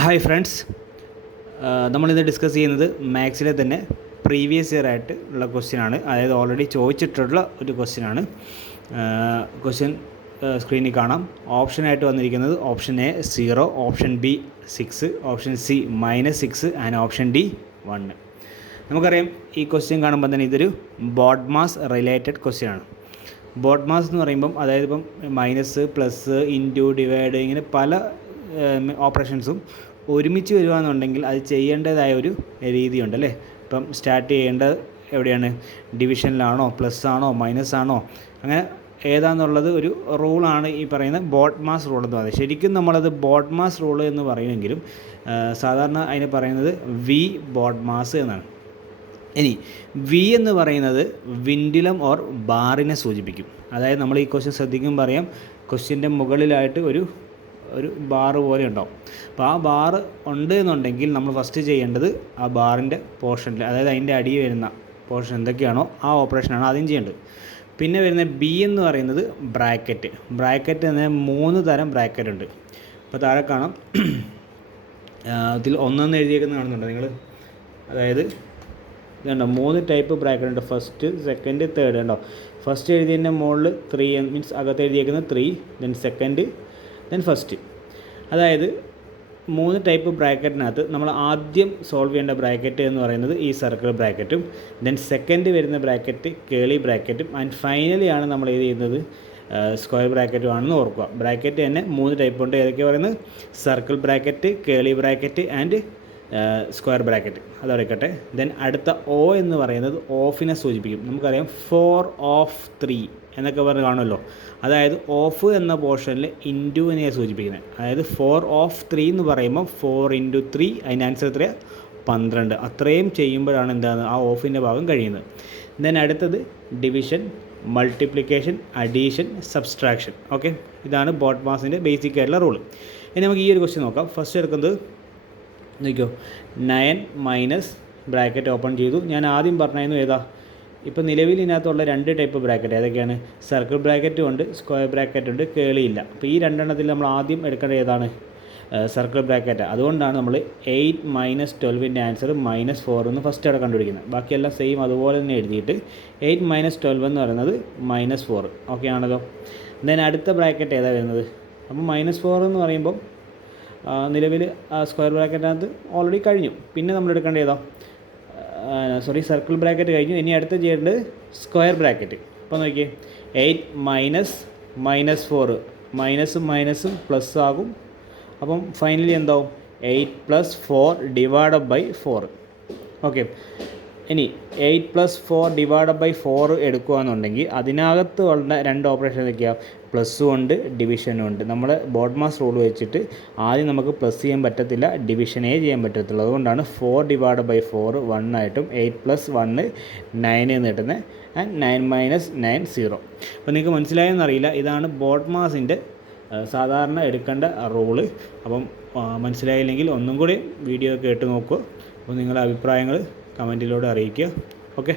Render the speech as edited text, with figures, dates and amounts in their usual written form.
Hi friends, നമ്മളിന്ന് discuss ചെയ്യുന്നത് മാത്സിലെ തന്നെ പ്രീവിയസ് ഇയർ ആയിട്ട് ഉള്ള ക്വസ്റ്റ്യനാണ്. അതായത് ഓൾറെഡി ചോദിച്ചിട്ടുള്ള ഒരു ക്വസ്റ്റ്യനാണ്. ക്വസ്റ്റ്യൻ സ്ക്രീനിൽ കാണാം. ഓപ്ഷനായിട്ട് വന്നിരിക്കുന്നത് option A 0, option B 6, option C -6 and option D 1. നമുക്കറിയാം, ഈ ക്വസ്റ്റ്യൻ കാണുമ്പോൾ തന്നെ ഇതൊരു ബോഡ് മാസ് റിലേറ്റഡ് ക്വസ്റ്റ്യനാണ്. ബോഡ് മാസ് എന്ന് പറയുമ്പം അതായത് ഇപ്പം മൈനസ്, പ്ലസ്, ഇൻറ്റു, ഡിവൈഡ് ഇങ്ങനെ പല ഓപ്പറേഷൻസും ഒരുമിച്ച് വരുവാണെന്നുണ്ടെങ്കിൽ അത് ചെയ്യേണ്ടതായ ഒരു രീതിയുണ്ട് അല്ലേ. ഇപ്പം സ്റ്റാർട്ട് ചെയ്യേണ്ടത് എവിടെയാണ്? ഡിവിഷനിലാണോ, പ്ലസ് ആണോ, മൈനസ് ആണോ, അങ്ങനെ ഏതാണെന്നുള്ളത് ഒരു റൂളാണ് ഈ പറയുന്ന ബോഡ് മാസ് റൂൾ എന്ന് പറയുന്നത്. ശരിക്കും നമ്മളത് ബോഡ് മാസ് റൂൾ എന്ന് പറയുമെങ്കിലും സാധാരണ അതിന് പറയുന്നത് വി ബോഡ് മാസ് എന്നാണ്. ഇനി വി എന്ന് പറയുന്നത് വിൻഡിലം ഓർ ബാറിനെ സൂചിപ്പിക്കും. അതായത് നമ്മൾ ഈ ക്വസ്റ്റ്യൻ ശ്രദ്ധിക്കുമ്പോൾ അറിയാം, ക്വസ്റ്റ്യൻ്റെ മുകളിലായിട്ട് ഒരു ബാറ് പോലെ ഉണ്ടാവും. അപ്പോൾ ആ ബാറ് ഉണ്ട് എന്നുണ്ടെങ്കിൽ നമ്മൾ ഫസ്റ്റ് ചെയ്യേണ്ടത് ആ ബാറിൻ്റെ പോർഷനിൽ, അതായത് അതിൻ്റെ അടിയിൽ വരുന്ന പോർഷൻ എന്തൊക്കെയാണോ ആ ഓപ്പറേഷനാണ് ആദ്യം ചെയ്യേണ്ടത്. പിന്നെ വരുന്ന ബി എന്ന് പറയുന്നത് ബ്രാക്കറ്റ് എന്ന 3 തരം ബ്രാക്കറ്റ് ഉണ്ട്. അപ്പോൾ താഴെ കാണാം, ഇതിൽ ഒന്നെന്ന് എഴുതിയേക്കുന്നത് കാണുന്നുണ്ടോ നിങ്ങൾ? അതായത് ഇതുണ്ടോ, 3 ടൈപ്പ് ബ്രാക്കറ്റ് ഉണ്ട്. ഫസ്റ്റ്, സെക്കൻഡ്, തേർഡ് ഉണ്ടോ. ഫസ്റ്റ് എഴുതിയതിൻ്റെ മുകളിൽ 3 മീൻസ് അകത്ത് എഴുതിയേക്കുന്നത് 3, ദെൻ സെക്കൻഡ്, ദെൻ ഫസ്റ്റ്. അതായത് 3 ടൈപ്പ് ബ്രാക്കറ്റിനകത്ത് നമ്മൾ ആദ്യം സോൾവ് ചെയ്യേണ്ട ബ്രാക്കറ്റ് എന്ന് പറയുന്നത് ഈ സർക്കിൾ ബ്രാക്കറ്റും, ദെൻ സെക്കൻഡ് വരുന്ന ബ്രാക്കറ്റ് കേളി ബ്രാക്കറ്റും, ആൻഡ് ഫൈനലി ആണ് നമ്മൾ ഇത് ചെയ്യുന്നത് സ്ക്വയർ ബ്രാക്കറ്റും ആണെന്ന് ഓർക്കുക. ബ്രാക്കറ്റ് തന്നെ 3 ടൈപ്പ് ഉണ്ട്. ഏതൊക്കെ പറയുന്നത്? Circle bracket, Keli bracket and square bracket. അതവിടെ. ദെൻ അടുത്ത ഒ എന്ന് പറയുന്നത് ഓഫിനെ സൂചിപ്പിക്കും. നമുക്കറിയാം 4 ഓഫ് 3 എന്നൊക്കെ പറഞ്ഞ് കാണുമല്ലോ. അതായത് ഓഫ് എന്ന പോർഷനിൽ ഇൻറ്റുവിനെ സൂചിപ്പിക്കുന്നത്. അതായത് 4 ഓഫ് 3 എന്ന് പറയുമ്പോൾ 4 × 3, അതിൻ്റെ ആൻസർ എത്രയാണ്? 12. അത്രയും ചെയ്യുമ്പോഴാണ് എന്താണ് ആ ഓഫിൻ്റെ ഭാഗം കഴിയുന്നത്. ദെൻ അടുത്തത് division, multiplication, addition, subtraction. Okay, ഇതാണ് ബോഡ് മാസിൻ്റെ ബേസിക് ആയിട്ടുള്ള റൂൾ. ഇനി നമുക്ക് ഈ ഒരു ക്വസ്റ്റ്യൻ നോക്കാം. ഫസ്റ്റ് എടുക്കുന്നത് നോക്കിയോ, 9 മൈനസ് ബ്രാക്കറ്റ് ഓപ്പൺ ചെയ്തു. ഞാൻ ആദ്യം പറഞ്ഞായിരുന്നു ഏതാ? ഇപ്പോൾ നിലവിൽ ഇതിനകത്തുള്ള 2 ടൈപ്പ് ബ്രാക്കറ്റ് ഏതൊക്കെയാണ്? സർക്കിൾ ബ്രാക്കറ്റും ഉണ്ട്, സ്ക്വയർ ബ്രാക്കറ്റ് ഉണ്ട്, കേളിയില്ല. അപ്പോൾ ഈ 2 എണ്ണത്തിൽ നമ്മൾ ആദ്യം എടുക്കേണ്ടത് ഏതാണ്? Circle bracket. അതുകൊണ്ടാണ് നമ്മൾ 8 - 12ൻ്റെ ആൻസർ -4 എന്ന് ഫസ്റ്റ് അവിടെ കണ്ടുപിടിക്കുന്നത്. ബാക്കിയെല്ലാം സെയിം അതുപോലെ തന്നെ എഴുതിയിട്ട് 8 - 12 എന്ന് പറയുന്നത് -4. ഓക്കെ ആണല്ലോ. ദെൻ അടുത്ത ബ്രാക്കറ്റ് ഏതാണ് വരുന്നത്? അപ്പോൾ -4 എന്ന് പറയുമ്പോൾ നിലവിൽ സ്ക്വയർ ബ്രാക്കറ്റിനകത്ത് ഓൾറെഡി കഴിഞ്ഞു. പിന്നെ നമ്മൾ എടുക്കേണ്ട ഏതാ? സർക്കിൾ ബ്രാക്കറ്റ് കഴിഞ്ഞു. ഇനി അടുത്ത് ചെയ്യേണ്ടത് സ്ക്വയർ ബ്രാക്കറ്റ്. അപ്പോൾ നോക്കിയേ, 8 - -4 മൈനസും മൈനസും പ്ലസ് ആകും. അപ്പം ഫൈനലി എന്താവും? 8 + 4 ÷ 4. ഓക്കെ, ഇനി 8 + 4 ÷ 4 എടുക്കുകയെന്നുണ്ടെങ്കിൽ അതിനകത്ത് ഉള്ള 2 ഓപ്പറേഷൻ എന്തൊക്കെയാണ്? പ്ലസ്സും ഉണ്ട്, ഡിവിഷനും ഉണ്ട്. നമ്മൾ ബോഡ് മാസ് റൂൾ വെച്ചിട്ട് ആദ്യം നമുക്ക് പ്ലസ് ചെയ്യാൻ പറ്റത്തില്ല, ഡിവിഷനേ ചെയ്യാൻ പറ്റത്തുള്ളൂ. അതുകൊണ്ടാണ് 4 ÷ 4 1 ആയിട്ടും 8 + 1 9 എന്ന് കിട്ടുന്നത്. ആൻഡ് 9 - 9 0. അപ്പോൾ നിങ്ങൾക്ക് മനസ്സിലായെന്നറിയില്ല, ഇതാണ് ബോഡ് മാസിൻ്റെ സാധാരണ എടുക്കേണ്ട റൂള്. അപ്പം മനസ്സിലായില്ലെങ്കിൽ ഒന്നും കൂടി വീഡിയോ കേട്ട് നോക്കുക. അപ്പോൾ നിങ്ങളുടെ അഭിപ്രായങ്ങൾ കമൻറ്റിലൂടെ അറിയിക്കുക. ഓക്കെ.